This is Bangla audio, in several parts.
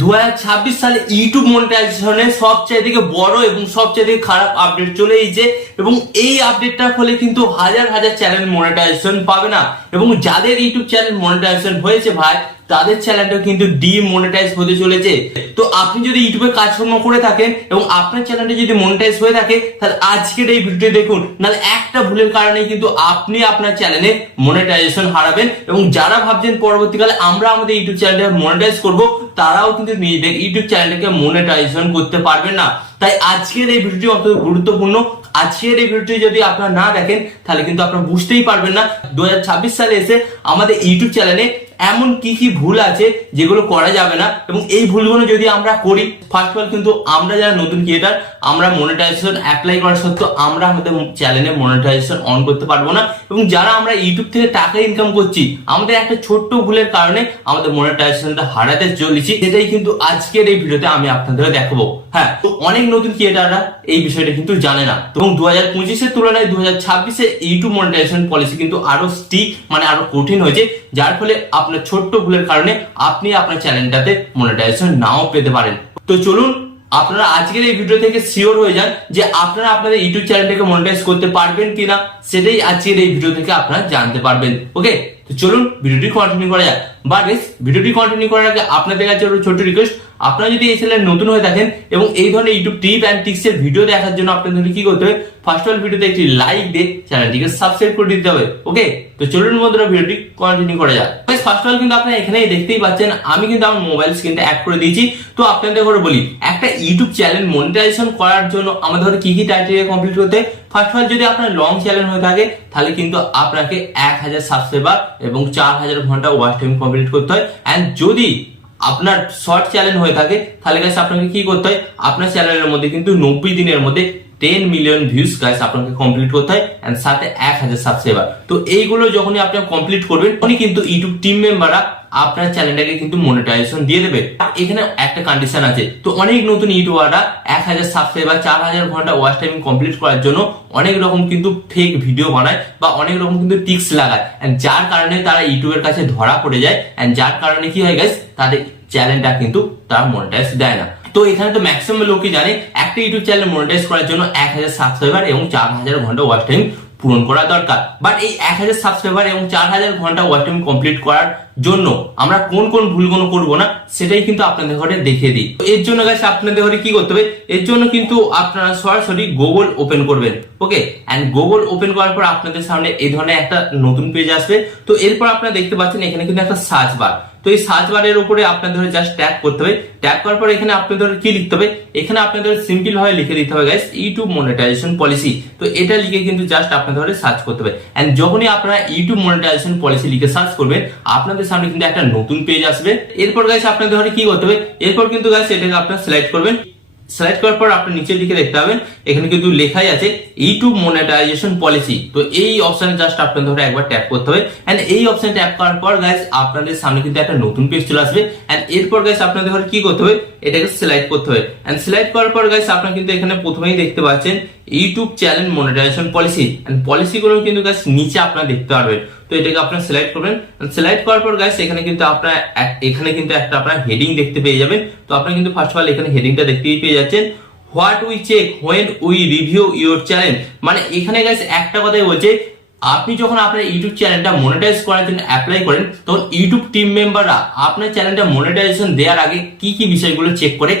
2026 সালে ইউটিউব মনিটাইজেশনের সবচেয়ে থেকে বড় এবং সবচেয়ে থেকে খারাপ আপডেট চলে এসেছে এবং এই আপডেটটার ফলে কিন্তু হাজার হাজার চ্যানেল মনিটাইজেশন পাবে না এবং যাদের ইউটিউব চ্যানেল মনিটাইজেশন হয়েছে ভাই তাদের চ্যানেলটা কিন্তু ডিমনিটাইজ হতে চলেছে। তো আপনি যদি ইউটিউবে কাজকর্ম করে থাকেন এবং আপনার চ্যানেলটা যদি মনিটাইজ হয়ে থাকে তাহলে আজকের এই ভিডিওটি দেখুন, নাহলে একটা ভুলের কারণে কিন্তু আপনি আপনার চ্যানেলে মনিটাইজেশন হারাবেন এবং যারা ভাবছেন পরবর্তীকালে আমরা আমাদের ইউটিউব চ্যানেলটা মনিটাইজ করব তারাও কিন্তু নিজেদের ইউটিউব চ্যানেলটাকে মনিটাইজেশন করতে পারবেন না। তাই আজকের এই ভিডিওটি অত্যন্ত গুরুত্বপূর্ণ। আজকের এই ভিডিওটি যদি আপনারা না দেখেন তাহলে কিন্তু আপনারা বুঝতেই পারবেন না 2026 সালে এসে আমাদের ইউটিউব চ্যানেলে এমন কি কি ভুল আছে যেগুলো করা যাবে না এবং এই ভুলগুলো যদি আমরা করি ফার্স্ট অফ অল কিন্তু আমরা যারা নতুন ক্রিয়েটার আমরা মনিটাইজেশন অ্যাপ্লাই করা সত্ত্বেও আমরা আমাদের চ্যানেলে মনিটাইজেশন অন করতে পারবো না এবং যারা আমরা ইউটিউব থেকে টাকা ইনকাম করছি আমাদের একটা ছোট্ট ভুলের কারণে আমাদের মনিটাইজেশনটা হারাতে চলেছি, সেটাই কিন্তু আজকের এই ভিডিওতে আমি আপনাদের দেখাবো। হ্যাঁ, তো অনেক নতুন ক্রিয়েটাররা এই বিষয়টা কিন্তু জানে না এবং 2025 এর তুলনায় 2026 এ ইউটিউব মনিটাইজেশন পলিসি কিন্তু আরো স্ট্রিক্ট মানে আরো কঠিন হয়েছে, যার ফলে আপনার ছোট্ট ভুলের কারণে আপনি আপনার চ্যানেলটাতে মনিটাইজেশন নাও পেতে পারেন। তো চলুন আপনারা আজকের এই ভিডিও থেকে শিওর হয়ে যান যে আপনারা আপনাদের ইউটিউব চ্যানেলটাকে মনিটাইজ করতে পারবেন কিনা, সেটাই আজকের এই ভিডিও থেকে আপনারা জানতে পারবেন। ওকে, তো চলুন ভিডিওটি কন্টিনিউ করা যাক। বাট ভিডিওটি কন্টিনিউ করার আগে আপনাদের কাছে একটা ছোট্ট রিকোয়েস্ট, আপনারা যদি এই চ্যানেলে নতুন হয়ে থাকেন এবং এই ধরনের ইউটিউব টিপ অ্যান্ড ট্রিক্স এর ভিডিও দেখার জন্য আপনাদের কি করতে হবে, ফার্স্ট অফ অল ভিডিওতে একটি লাইক দিয়ে চ্যানেলটিকে সাবস্ক্রাইব করে দিতে হবে। ওকে, তো চলুন বন্ধুরা ভিডিওটি কন্টিনিউ করা যাক। ফার্স্ট অফ অল কিন্তু আপনারা এখানেই দেখতেই পাচ্ছেন আমি কিন্তু আমার মোবাইল স্ক্রিনটা অ্যাড করে দিয়েছি। তো আপনাদের করে বলি একটা ইউটিউব চ্যানেল মনিটাইজেশন করার জন্য আমাদের কি কি ক্রাইটেরিয়া কমপ্লিট করতে হয়। ফার্স্ট অফ অল যদি আপনার লং চ্যানেল হয়ে থাকে তাহলে কিন্তু আপনাকে 1000 সাবস্ক্রাইবার এবং 4000 ঘন্টা ওয়াচ টাইম কমপ্লিট করতে হয়। এন্ড যদি আপনার শর্ট চ্যানেল হয়ে থাকে তাহলে গাইস আপনাকে কি করতে হয়, আপনার চ্যানেলের মধ্যে কিন্তু 90 দিনের মধ্যে 10 মিলিয়ন ভিউজ গাইস আপনাকে কমপ্লিট করতে হয় এন্ড সাথে 1000 সাবস্ক্রাইবার। তো এইগুলো যখনই আপনি কমপ্লিট করবেন তখনই কিন্তু ইউটিউব টিম মেম্বাররা আপনার চ্যানেলটাকে কিন্তু মনিটাইজেশন দিয়ে দেবে। এখানে একটা কন্ডিশন আছে, তো অনেক নতুন ইউটিউবাররা 1000 সাবস্ক্রাইবার 4000 ঘন্টা ওয়াচ টাইম কমপ্লিট করার জন্য অনেক রকম কিন্তু ফেক ভিডিও বানায় বা অনেক রকম কিন্তু টিক্স লাগায়, এন্ড যার কারণে তারা ইউটিউবের কাছে ধরা পড়ে যায় এন্ড যার কারণে কি হয় গাইস তাদের চ্যানেলটা কিন্তু তারা মনিটাইজ দেয় না। তো এখানে তো ম্যাক্সিমাম লোকই জানে একটা ইউটিউব চ্যানেল মনিটাইজ করার জন্য 1000 সাবস্ক্রাইবার এবং 4000 ঘন্টা ওয়াচ টাইম পূরণ করা দরকার। বাট এই 1000 সাবস্ক্রাইবার এবং 4000 ঘন্টা ওয়াচ টাইম কমপ্লিট করার জন্য আমরা কোন কোন ভুলগুলো করবো না সেটাই কিন্তু আপনাদের ঘরে দেখিয়ে দিই। এর জন্য গাইস আপনাদের ঘরে কি করতে হবে, এর জন্য কিন্তু আপনারা সরাসরি গুগল ওপেন করবেন। ওকে, এন্ড গুগল ওপেন করার পর আপনাদের সামনে এই ধরনের একটা নতুন পেজ আসবে। তো এরপর আপনারা দেখতে পাচ্ছেন এখানে কিন্তু একটা সার্চ বার, তো এই সার্চ বারের উপরে আপনাদের জাস্ট ট্যাপ করতে হবে। ট্যাপ করার পর এখানে আপনাদের কি লিখতে হবে, এখানে আপনাদের সিম্পল ভাবে লিখে দিতে হবে গাইস ইউটিউব মনিটাইজেশন পলিসি। তো এটা লিখে কিন্তু জাস্ট আপনাদের সার্চ করতে হবে এন্ড যখনই আপনারা ইউটিউব মনিটাইজেশন পলিসি লিখে সার্চ করবেন আপনাদের সামনে কিন্তু একটা নতুন পেজ আসবে। এরপর গাইস আপনাদের কি করতে হবে, এরপর কিন্তু গাইস এটাকে আপনারা সিলেক্ট করবেন। সিলেক্ট করার পর আপনার নিচের দিকে দেখতে পাবেন এখানে কিন্তু লেখাই আছে ইউটিউব মনিটাইজেশন পলিসি। তো এই অপশনে জাস্ট আপনাদের একবার ট্যাপ করতে হবে এন্ড এই অপশনে ট্যাপ করার পর গাইস আপনাদের সামনে কিন্তু একটা নতুন পেজ চলে আসবে এন্ড এরপর গাইস আপনাদের কি করতে হবে, এটাকে সিলেক্ট করতে হবে এন্ড সিলেক্ট করার পর গাইস আপনারা কিন্তু এখানে প্রথমেই দেখতে পাচ্ছেন YouTube channel monetization policy and পলিসিগুলো কিন্তু গাইস নিচে আপনারা দেখতে পারবেন। তো এটাকে আপনারা সিলেক্ট করবেন। সিলেক্ট করার পর গাইস এখানে কিন্তু আপনারা এখানে কিন্তু একটা আপনারা হেডিং দেখতে পেয়ে যাবেন। তো আপনারা কিন্তু ফার্স্ট অফ অল এখানে হেডিংটা দেখতেই পেয়ে যাচ্ছেন, what we check when we review your channel. মানে এখানে গাইস একটা কথাই বলছে আপনি যখন আপনার ইউটিউব চ্যানেলটা মনিটাইজ করার জন্য অ্যাপ্লাই করেন তখন ইউটিউব টিম মেম্বাররা আপনার চ্যানেলটা মনিটাইজেশন দেওয়ার আগে কি কি বিষয়গুলো চেক করে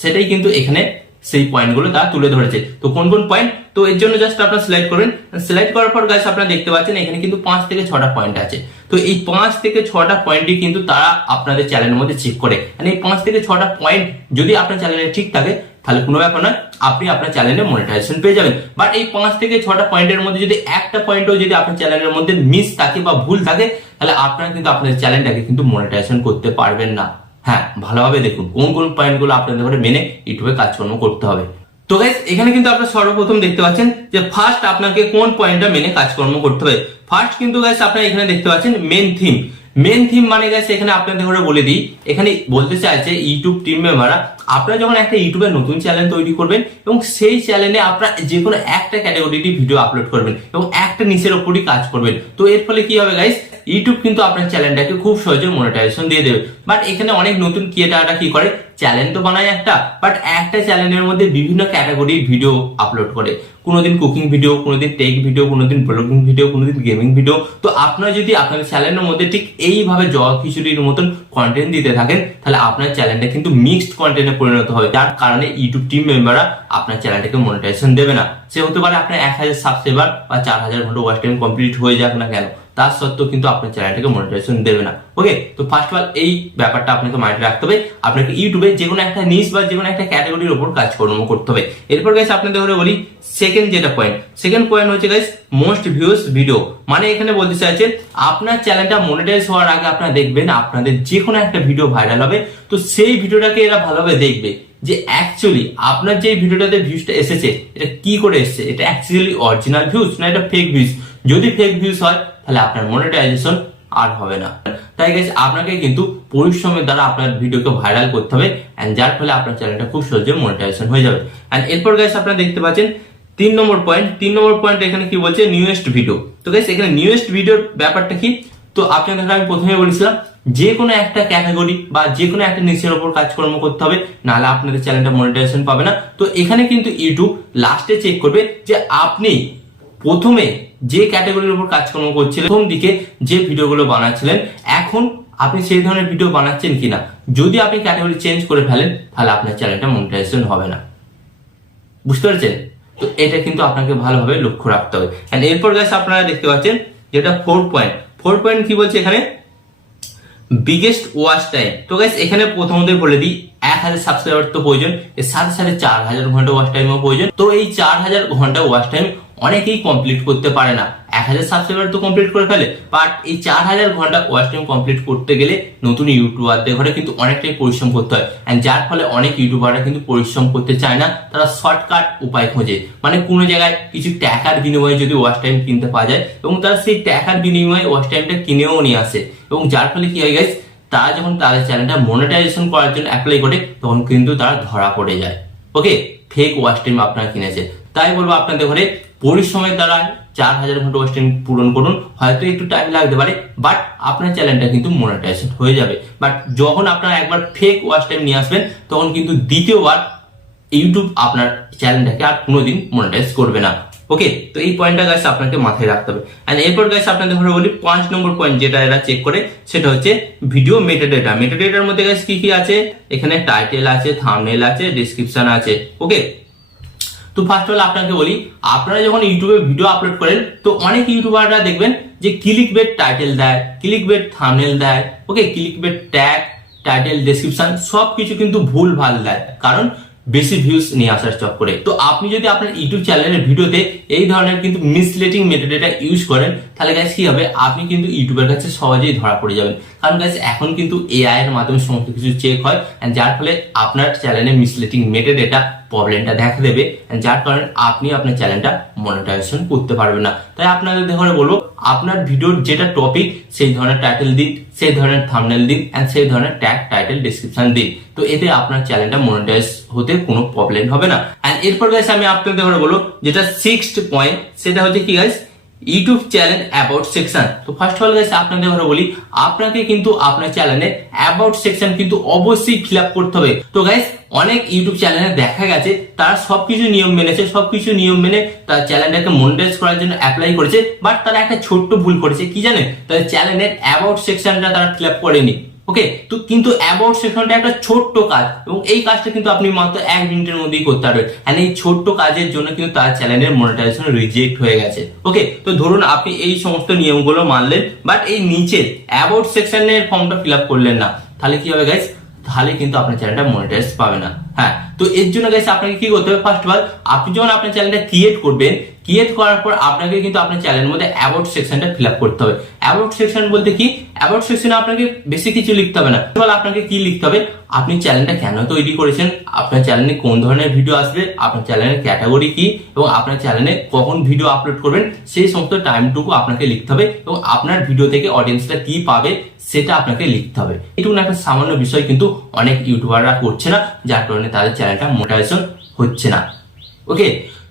সেটাই কিন্তু এখানে সেই পয়েন্টগুলো তারা তুলে ধরেছে। তো কোন কোন পয়েন্ট, তো এর জন্য জাস্ট আপনারা সিলেক্ট করবেন। সিলেক্ট করার পর গাইস আপনারা দেখতে পাচ্ছেন এখানে কিন্তু 5 থেকে 6টা পয়েন্ট আছে। তো এই 5 থেকে 6টা পয়েন্টই কিন্তু তারা আপনাদের চ্যানেলের মধ্যে চেক করে, মানে এই 5 থেকে 6টা পয়েন্ট যদি আপনার চ্যানেলে ঠিক থাকে তাহলে কোনো ব্যাপার নয়, আপনি আপনার চ্যানেলে মনিটাইজেশন পেয়ে যাবেন। বাট এই 5 থেকে 6টা পয়েন্টের মধ্যে যদি একটা পয়েন্টও যদি আপনার চ্যানেলের মধ্যে মিস থাকে বা ভুল থাকে তাহলে আপনারা কিন্তু আপনাদের চ্যানেলটাকে কিন্তু মনিটাইজেশন করতে পারবেন না। হ্যাঁ, ভালোভাবে দেখুন কোন কোন পয়েন্টগুলো আপনাদের ঘরে মেনে ইউটিউবে কাজকর্ম করতে হবে। তো গাইস এখানে কিন্তু আপনারা সর্বপ্রথম দেখতে পাচ্ছেন যে ফার্স্ট আপনাকে কোন পয়েন্টটা মেনে কাজকর্ম করতে হবে। ফার্স্ট কিন্তু গাইস আপনারা এখানে দেখতে পাচ্ছেন মেন থিম। মেন থিম মানে গাইস এখানে আপনাদের ঘরে বলে দিই, এখানে বলতে চাইছে ইউটিউব টিম মেম্বাররা আপনারা যখন একটা ইউটিউবে নতুন চ্যানেল তৈরি করবেন এবং সেই চ্যানেলে আপনারা যে কোনো একটা ক্যাটাগরিটি ভিডিও আপলোড করবেন এবং একটা নিচের ওপরই কাজ করবেন, তো এর ফলে কি হবে গাইস, ইউটিউব কিন্তু আপনার চ্যানেলটাকে খুব সহজে মনিটাইজেশন দিয়ে দেবে। বাট এখানে অনেক নতুন ক্রিয়েটাররা কি করে, চ্যানেল তো বানায় একটা, বাট একটা চ্যানেলের মধ্যে বিভিন্ন ক্যাটাগরির ভিডিও আপলোড করে, কোনোদিন কুকিং ভিডিও, কোনোদিন টেক ভিডিও, কোনোদিন ব্লগিং ভিডিও, কোনোদিন গেমিং ভিডিও। তো আপনারা যদি আপনাদের চ্যানেলের মধ্যে ঠিক এইভাবে জল খিচুড়ির মতন কন্টেন্ট দিতে থাকেন, তাহলে আপনার চ্যানেলটা কিন্তু মিক্সড কন্টেন্টে পরিণত হবে, যার কারণে ইউটিউব টিম মেম্বাররা আপনার চ্যানেলটাকে মনিটাইজেশন দেবে না। সে হতে পারে আপনার 1000 সাবস্ক্রাইবার বা 4000 ঘন্টা ওয়াচ টাইম কমপ্লিট হয়ে যাক না কেন, তার সত্ত্বেও কিন্তু আপনার চ্যানেলটাকে মনিটাইজেশন দেবে না। ওকে, তো ফার্স্ট অফ অল এই ব্যাপারটা আপনাকে মাইন্ডে রাখতে হবে। আপনাকে ইউটিউবে যে কোনো একটা নিশ বা যে কোনো একটা ক্যাটাগরির উপর কাজকর্ম করতে হবে। এরপর গাইস আপনাদের ধরে বলি সেকেন্ড পয়েন্ট হচ্ছে গাইস মোস্ট ভিউজ ভিডিও। মানে এখানে বলতে চাইছে আপনার চ্যানেলটা মনিটাইজ হওয়ার আগে আপনারা দেখবেন আপনাদের যে কোনো একটা ভিডিও ভাইরাল হবে, তো সেই ভিডিওটাকে এরা ভালোভাবে দেখবে যে অ্যাকচুয়ালি আপনার যে ভিডিওটাতে ভিউজটা এসেছে এটা কি করে এসেছে, এটা অ্যাকচুয়ালি অরিজিনাল ভিউজ না এটা ফেক ভিউজ। যদি ফেক ভিউজ হয় তাহলে আপনার মনিটাইজেশন আর হবে না। তাই গাইস আপনাকে কিন্তু পরিশ্রমের দ্বারা আপনার ভিডিওকে ভাইরাল করতে হবে, এন্ড যার ফলে আপনার চ্যানেলটা খুব সহজে মনিটাইজেশন হয়ে যাবে। এন্ড এরপর গাইস আপনারা দেখতে পাচ্ছেন 3 নম্বর পয়েন্ট এখানে কি বলছে, নিউয়েস্ট ভিডিও। তো গাইস এখানে নিউয়েস্ট ভিডিওর ব্যাপারটা কি, তো আপনাদের আমি প্রথমে বলেছিলাম যে কোনো একটা ক্যাটাগরি বা যে কোনো একটা নিচের উপর কাজকর্ম করতে হবে, নাহলে আপনাদের চ্যানেলটা মনিটাইজেশন পাবে না। তো এখানে কিন্তু ইউটিউব লাস্টে চেক করবে যে আপনি প্রথমে যে ক্যাটাগরির উপর কাজকর্ম করছিলেন, প্রথম দিকে যে ভিডিওগুলো বানাচ্ছিলেন, এখন আপনি সেই ধরনের ভিডিও বানাচ্ছেন কিনা। যদি আপনি ক্যাটাগরি চেঞ্জ করে ফেলেন তাহলে আপনার চ্যানেলটা মনিটাইজেশন হবে না। বুঝতে পারছেন? তো এটা কিন্তু আপনাকে ভালোভাবে লক্ষ্য রাখতে হবে। এন্ড এরপর গাইস আপনারা দেখতে পাচ্ছেন যেটা 4 পয়েন্ট কি বলছে এখানে, বিগেস্ট ওয়াচ টাইম। তো গাইস এখানে প্রথমতই বলে দিই 1000 সাবস্ক্রাইবার তো প্রয়োজন, এর সাথে সাথে 4000 ঘন্টা ওয়াচ টাইমও প্রয়োজন। তো এই 4000 ঘন্টা ওয়াচ টাইম অনেকেই কমপ্লিট করতে পারে না। 1000 সাবস্ক্রাইবার তো কমপ্লিট করে ফেলে, বাট এই 4000 ঘন্টা ওয়াচ টাইম কমপ্লিট করতে গেলে নতুন ইউটিউবারদের ঘরে কিন্তু অনেকটাই পরিশ্রম করতে হয়, এন্ড যার ফলে অনেক ইউটিউবাররা কিন্তু পরিশ্রম করতে চায় না, তারা শর্টকাট উপায় খোঁজে। মানে কোনো জায়গায় কিছু টাকার বিনিময়ে যদি ওয়াচ টাইম কিনতে পাওয়া যায় এবং তারা সেই টাকার বিনিময়ে ওয়াচ টাইমটা কিনেও নিয়ে আসে, এবং যার ফলে কি হয় গাইস, তারা যখন তাদের চ্যানেলটা মনিটাইজেশন করার জন্য অ্যাপ্লাই করে তখন কিন্তু তারা ধরা পড়ে যায়। ওকে, ফেক ওয়াচ টাইম আপনারা কিনেছে। তাই বলবো আপনাদের ঘরে পরিশ্রমের দ্বারা 4000 ঘন্টা ওয়াচ টাইম পূরণ করুন। হয়তো একটু টাইম লাগতে পারে, বাট আপনার চ্যানেলটা কিন্তু মনিটাইজেশন হয়ে যাবে। বাট যখন আপনারা একবার ফেক ওয়াচ টাইম নিয়ে আসবেন তখন কিন্তু দ্বিতীয়বার ইউটিউব আপনার চ্যানেলটাকে আর কোনোদিন মনিটাইজ করবে না। ওকে, তো এই পয়েন্টটা গাইস আপনাকে মাথায় রাখতে হবে। এন্ড এরপর গাইস আপনাদের ঘরে বলি 5 নম্বর পয়েন্ট যেটা এরা চেক করে, সেটা হচ্ছে ভিডিও মেটাডেটা। মেটাডেটার মধ্যে গাইস কি কি আছে, এখানে টাইটেল আছে, থাম্বনেল আছে, ডেসক্রিপশন আছে। ওকে, তো ফার্স্ট অফ অল আপনাকে বলি, আপনারা যখন ইউটিউবে ভিডিও আপলোড করেন তো অনেক ইউটিউবাররা দেখবেন যে ক্লিকবেট টাইটেল দেয়, ক্লিকবেট থাম্বনেল দেয়। ওকে, ক্লিকবেট ট্যাগ, টাইটেল, ডেসক্রিপশন সবকিছু কিন্তু ভুল ভাল দেয়, কারণ বেশি ভিউজ নিয়ে আসার চক্করে। তো আপনি যদি আপনার ইউটিউব চ্যানেলের ভিডিওতে এই ধরনের কিন্তু মিসলিডিং মেটাডেটা ইউজ করেন, তাহলে গাইস কি হবে, আপনি কিন্তু ইউটিউবের কাছে সহজেই ধরা পড়ে যাবেন। কারণ গাইস এখন কিন্তু এআই এর মাধ্যমে সমস্ত কিছু চেক হয়, যার ফলে আপনার চ্যানেলে মিসলিডিং মেটাডেটা প্রবলেমটা দেখা দেবে, যার কারণে আপনি আপনার চ্যানেলটা মনিটাইজেশন করতে পারবেন না। তাই আপনাদের দেখে বলবো, আপনার ভিডিওর যেটা টপিক সেই ধরনের টাইটেল দিন, সেই ধরনের থাম্বনেল দিন, এন্ড সেই ধরনের ট্যাগ, টাইটেল, ডেসক্রিপশন দিন। তো এতে আপনার চ্যানেলটা মনিটাইজ হতে কোনো প্রবলেম হবে না। এন্ড এরপর গাইস আমি আপনাদের দেখে বলবো যেটা 6th পয়েন্ট, সেটা হচ্ছে কি guys, YouTube channel about section. তো ফার্স্ট অফ অল গাইস আপনাদের ঘরে বলি, আপনাকে কিন্তু আপনার চ্যানেলে অ্যাবাউট সেকশন কিন্তু অবশ্যই ফিল আপ করতে হবে। তো গাইস অনেক ইউটিউব চ্যানেলে দেখা গেছে তারা সবকিছু নিয়ম মেনেছে, সবকিছু নিয়ম মেনে তার চ্যানেলটাকে মনিটাইজ করার জন্য অ্যাপ্লাই করেছে, বাট তারা একটা ছোট্ট ভুল করেছে। কি জানেন, তাদের চ্যানেলের অ্যাবাউট সেকশনটা তারা ফিল আপ করেনি। ওকে, তো কিন্তু অ্যাবাউট সেকশনটা একটা ছোট্ট কাজ, এবং এই কাজটা কিন্তু আপনি মাত্র 1 মিনিটের মধ্যেই করতে পারবেন। এন্ড এই ছোট্ট কাজের জন্য কিন্তু তার চ্যানেলের মনিটাইজেশন রিজেক্ট হয়ে গেছে। ওকে, তো ধরুন আপনি এই সমস্ত নিয়মগুলো মানলেন, বাট এই নিচে অ্যাবাউট সেকশনের ফর্মটা ফিল আপ করলেন না, তাহলে কি হবে গাইস, তাহলে কিন্তু আপনার চ্যানেলটা মনিটাইজ পাবে না। হ্যাঁ, তো এর জন্য গাইস আপনাকে কি করতে হবে, ফার্স্ট অফ অল আপনি যখন আপনার চ্যানেলটা ক্রিয়েট করবেন, ক্রিয়েট করার পর আপনাকে কিন্তু আপনার চ্যানেলের মধ্যে অ্যাবাউট সেকশনটা ফিল আপ করতে হবে। অ্যাবাউট সেকশন বলতে কি, অ্যাবাউট সেকশনে আপনাকে বেশি কিছু লিখতে হবে না, তাহলে আপনাকে কি লিখতে হবে, আপনি চ্যানেলটা কেন তৈরি করেছেন, আপনার চ্যানেলে কোন ধরনের ভিডিও আসবে, আপনার চ্যানেলের ক্যাটাগরি কি, এবং আপনার চ্যানেলে কখন ভিডিও আপলোড করবেন সেই সমস্ত টাইমটুকু আপনাকে লিখতে হবে, এবং আপনার ভিডিও থেকে অডিয়েন্সটা কি পাবে সেটা আপনাকে লিখতে হবে। এটুকু একটা সামান্য বিষয় কিন্তু অনেক ইউটিউবাররা করছে না, যার কারণে তাদের চ্যানেলটা মোনেটাইজেশন হচ্ছে না। ওকে,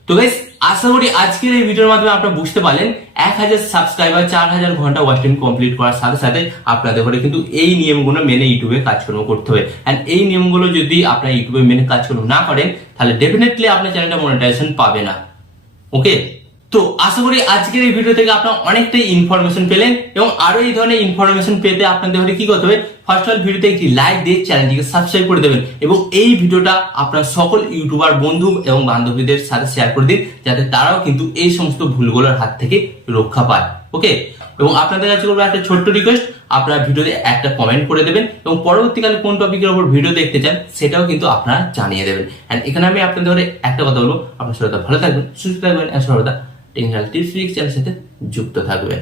তো গাইস আশা করি আজকের এই ভিডিওর মাধ্যমে আপনারা বুঝতে পারলেন 1000 সাবস্ক্রাইবার 4000 ঘন্টা ওয়াচ টাইম কমপ্লিট করার সাথে সাথে আপনাদের ঘরে কিন্তু এই নিয়মগুলো মেনে ইউটিউবে কাজকর্ম করতে হবে। এন্ড এই নিয়মগুলো যদি আপনারা ইউটিউবে মেনে কাজকর্ম না করেন তাহলে ডেফিনেটলি আপনার চ্যানেলটা মনিটাইজেশন পাবে না। ওকে, তো আশা করি আজকের এই ভিডিও থেকে আপনারা অনেকটাই ইনফরমেশন পেলেন, এবং আরো এই ধরনের ইনফরমেশন পেতে আপনাদের ঘরে কি করতে হবে, ফার্স্ট অফ অল ভিডিওতে একটি লাইক দিয়ে চ্যানেলটিকে সাবস্ক্রাইব করে দেবেন, এবং এই ভিডিওটা আপনার সকল ইউটিউবার বন্ধু এবং বান্ধবীদের সাথে শেয়ার করে দিন, যাতে তারাও কিন্তু এই সমস্ত ভুলগুলোর হাত থেকে রক্ষা পায়। ওকে, এবং আপনাদের কাছে করবো একটা ছোট্ট রিকোয়েস্ট, আপনারা ভিডিওতে একটা কমেন্ট করে দেবেন, এবং পরবর্তীকালে কোন টপিকের উপর ভিডিও দেখতে চান সেটাও কিন্তু আপনারা জানিয়ে দেবেন। এন্ড এখানে আমি আপনাদের ঘরে একটা কথা বলবো, আপনার সর্বদা ভালো থাকবেন, সুস্থ থাকবেন, আর সর্বদা টেকনিক্যাল টিপস চ্যানেলের সাথে যুক্ত থাকবেন।